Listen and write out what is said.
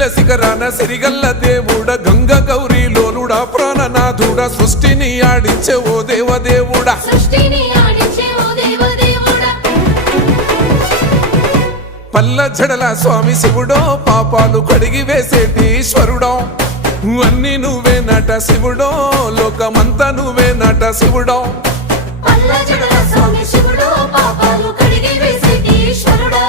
శ్రీశైల శిఖరాన సిరిగల్ల దేవుడ గంగ గౌరీ లోలుడా ప్రాణనాథుడ సృష్టిని ఆడించే ఓ దేవదేవుడా పల్ల జడల స్వామి శివుడో పాపాలు కడిగి వేసేటి ఈశ్వరుడో అన్ని నువ్వే నట శివుడో లోకమంతా నువ్వే నట శివుడో పల్ల జడల స్వామి శివుడో పాపాలు కడిగి వేసేటి ఈశ్వరుడో